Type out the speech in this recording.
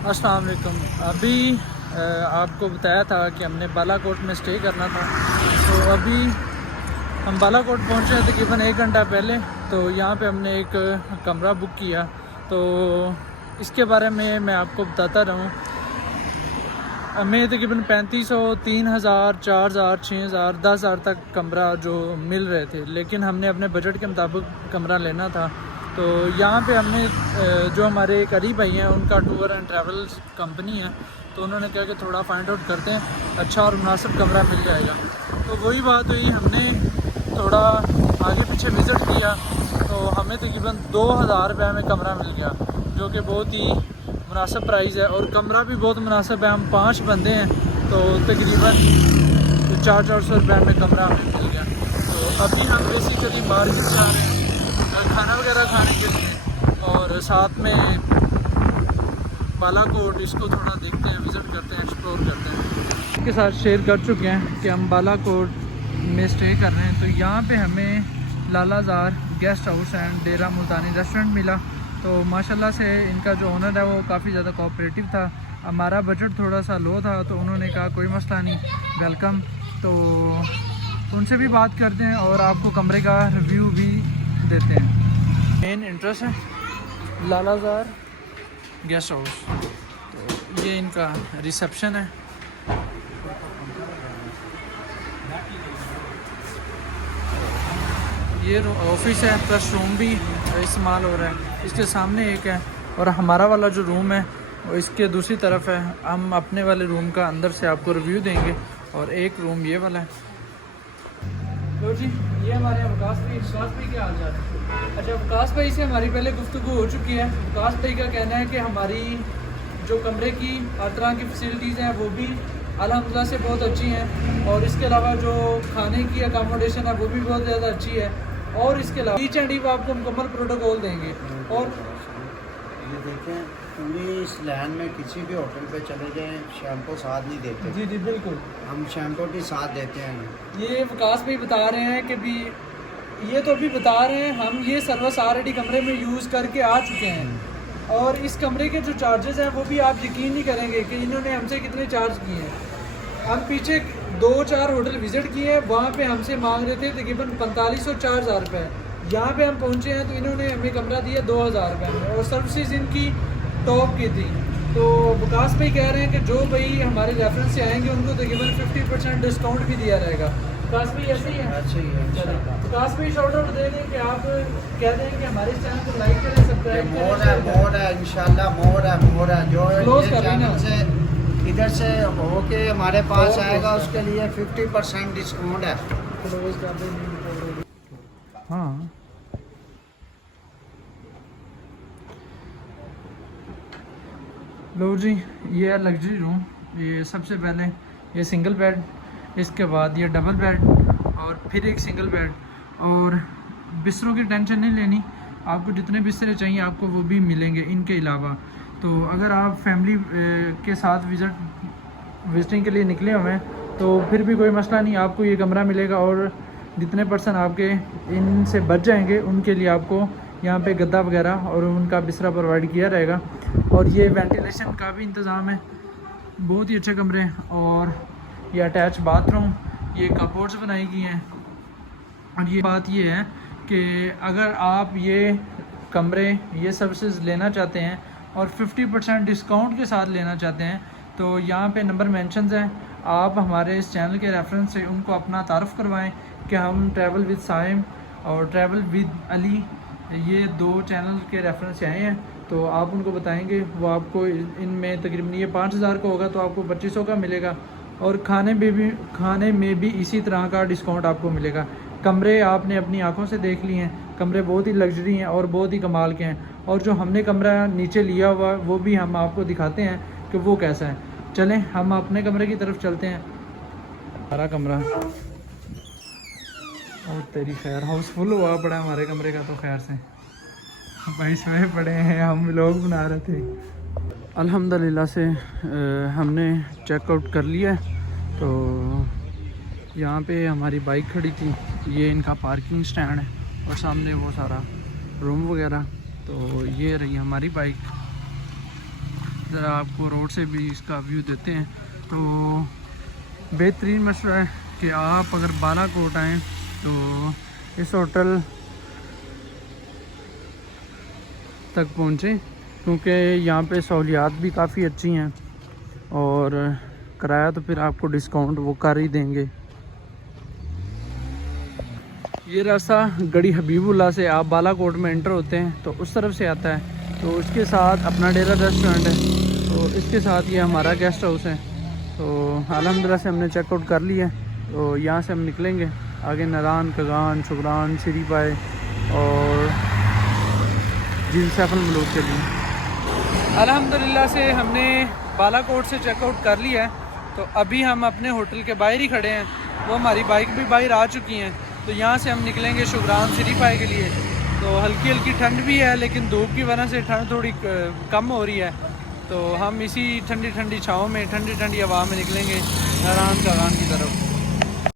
अस्सलाम वालेकुम। अभी आपको बताया था कि हमने बालाकोट में स्टे करना था, तो अभी हम बालाकोट पहुँचे हैं तकरीबन 1 घंटा पहले। तो यहाँ पे हमने एक कमरा बुक किया, तो इसके बारे में मैं आपको बताता रहूँ। हमें तकरीबन 3500, 3000, 4000, 6000, 10,000 तक कमरा जो मिल रहे थे, लेकिन हमने अपने बजट के मुताबिक कमरा लेना था। तो यहाँ पे हमने जो हमारे करीब भाई हैं उनका टूर एंड ट्रैवल्स कंपनी है, तो उन्होंने कहा कि थोड़ा फाइंड आउट करते हैं, अच्छा और मुनासिब कमरा मिल जाएगा। तो वही बात हुई, हमने थोड़ा आगे पीछे विज़िट किया तो हमें तकरीबन 2000 रुपये में कमरा मिल गया, जो कि बहुत ही मुनासिब प्राइस है और कमरा भी बहुत मुनासिब है। हम 5 बंदे हैं, तो तकरीबन 400 रुपये में कमरा हमें मिल गया। तो अभी हम बेसिकली मार्केट जा रहे हैं खाना वगैरह खाने के लिए, और साथ में बालाकोट इसको थोड़ा देखते हैं, विज़िट करते हैं, एक्सप्लोर करते हैं। इसके साथ शेयर कर चुके हैं कि हम बालाकोट में स्टे कर रहे हैं। तो यहाँ पे हमें Lalazar guest house and Dera Multani restaurant मिला। तो माशाल्लाह से इनका जो ओनर है वो काफ़ी ज़्यादा कोऑपरेटिव था। हमारा बजट थोड़ा सा लो था, तो उन्होंने कहा कोई मसला नहीं, वेलकम। तो उनसे भी बात करते हैं और आपको कमरे का रिव्यू भी देते हैं। मेन इंटरेस्ट है लालाजार गेस्ट हाउस, तो ये इनका रिसेप्शन है। ये ऑफिस है प्लस रूम भी इस्तेमाल हो रहा है। इसके सामने एक है और हमारा वाला जो रूम है वो इसके दूसरी तरफ है। हम अपने वाले रूम का अंदर से आपको रिव्यू देंगे, और एक रूम ये वाला है। तो जी ये हमारे विकास भाई क्या हाल चाल है? अच्छा, विकास भाई से हमारी पहले गुफ्तगू हो चुकी है। विकास भाई का कहना है कि हमारी जो कमरे की हर तरह की फैसिलिटीज़ हैं वो भी अल्हम्दुलिल्लाह से बहुत अच्छी हैं, और इसके अलावा जो खाने की अकोमोडेशन है वो भी बहुत ज़्यादा अच्छी है, और इसके अलावा ईच एंड वो आपको मुकम्मल प्रोटोकॉल देंगे। और ये देखें, पूरी इस लैंड में किसी भी होटल पे चले जाएं शैम्पू साथ नहीं देते। जी जी बिल्कुल, हम शैम्पू भी साथ देते हैं। ये विकास भाई बता रहे हैं कि भी ये तो अभी बता रहे हैं, हम ये सर्विस ऑलरेडी कमरे में यूज़ करके आ चुके हैं, और इस कमरे के जो चार्जेस हैं वो भी आप यकीन नहीं करेंगे कि इन्होंने हमसे कितने चार्ज किए हैं। हम पीछे 2-4 होटल विज़िट किए हैं, वहाँ पे हमसे मांग रहे थे तकरीबन 4500 4000 रुपये। यहाँ पे हम पहुँचे हैं तो इन्होंने हमें कमरा दिया 2000 रुपये में, और सर्विसेज इनकी टॉप की थी। तो विकास भाई कह रहे हैं कि जो भाई हमारे रेफरेंस से आएंगे उनको तकरीबन 50% डिस्काउंट भी दिया जाएगा। विकास भाई ऐसे ही है? अच्छे ही है। चलें, विकास भाई शॉर्ट आउट दे दें कि आप कह दें कि हमारे चैनल को लाइक करें, सब्सक्राइब करें। मोर है इंशाल्लाह, मोर है जो क्लोज कर चैनल से इधर से होके हमारे पास आएगा उसके लिए 50% डिस्काउंट है। क्लोज कर दें। हाँ, लो जी, ये है लग्जरी रूम। ये सबसे पहले ये सिंगल बेड, इसके बाद ये डबल बेड, और फिर एक सिंगल बेड। और बिस्तरों की टेंशन नहीं लेनी, आपको जितने बिस्तरे चाहिए आपको वो भी मिलेंगे इनके अलावा। तो अगर आप फैमिली के साथ विजिटिंग के लिए निकले हुए हैं तो फिर भी कोई मसला नहीं, आपको ये कमरा मिलेगा। और जितने पर्सन आपके इनसे बच जाएंगे उनके लिए आपको यहाँ पे गद्दा वगैरह और उनका बिस्तरा प्रोवाइड किया रहेगा। और ये वेंटिलेशन का भी इंतज़ाम है, बहुत ही अच्छे कमरे हैं। और ये अटैच बाथरूम, ये कपबोर्ड्स बनाई गई हैं। और ये बात ये है कि अगर आप ये कमरे, ये सर्विसेज लेना चाहते हैं और 50% डिस्काउंट के साथ लेना चाहते हैं, तो यहाँ पे नंबर मेंशन्स हैं। आप हमारे इस चैनल के रेफरेंस से उनको अपना तारुफ़ करवाएं कि हम ट्रैवल विद साइम और ट्रैवल विद अली, ये 2 चैनल के रेफरेंस से आए हैं। तो आप उनको बताएंगे, वो आपको इनमें तकरीबन ये 5000 का होगा तो आपको 2500 का मिलेगा, और खाने में भी इसी तरह का डिस्काउंट आपको मिलेगा। कमरे आपने अपनी आंखों से देख लिए हैं, कमरे बहुत ही लग्जरी हैं और बहुत ही कमाल के हैं। और जो हमने कमरा नीचे लिया हुआ वो भी हम आपको दिखाते हैं कि वो कैसा है। चलें हम अपने कमरे की तरफ चलते हैं। हमारा कमरा, और तेरी खैर हाउसफुल हुआ पड़ा हमारे कमरे का, तो खैर से भाई सोए पड़े हैं, हम व्लॉग बना रहे थे। अल्हम्दुलिल्लाह से हमने चेकआउट कर लिया है। तो यहाँ पे हमारी बाइक खड़ी थी, ये इनका पार्किंग स्टैंड है, और सामने वो सारा रूम वगैरह। तो ये रही हमारी बाइक। ज़रा आपको रोड से भी इसका व्यू देते हैं। तो बेहतरीन मशवरा है कि आप अगर बालाकोट आएँ तो इस होटल तक पहुँचें, क्योंकि यहाँ पे सहूलियात भी काफ़ी अच्छी हैं और किराया तो फिर आपको डिस्काउंट वो कर ही देंगे। ये रास्ता गड़ी हबीबुल्ला से आप बालाकोट में एंटर होते हैं तो उस तरफ से आता है। तो उसके साथ अपना डेरा रेस्टोरेंट है, तो इसके साथ ये हमारा गेस्ट हाउस है। तो अल्हम्दुलिल्लाह से हमने चेकआउट कर लिया है। तो यहाँ से हम निकलेंगे आगे नारान, कगान, शुक्रान, सिरी पाए और झील सैफुल मलूक के लिए। अल्हम्दुलिल्लाह से हमने बालाकोट से चेकआउट कर लिया है। तो अभी हम अपने होटल के बाहर ही खड़े हैं, वो हमारी बाइक भी बाहर आ चुकी हैं। तो यहाँ से हम निकलेंगे शुक्रान सिरी पाए के लिए। तो हल्की हल्की ठंड भी है, लेकिन धूप की वजह से ठंड थोड़ी कम हो रही है। तो हम इसी ठंडी ठंडी छाँव में, ठंडी ठंडी हवा में निकलेंगे नारान कगान की तरफ।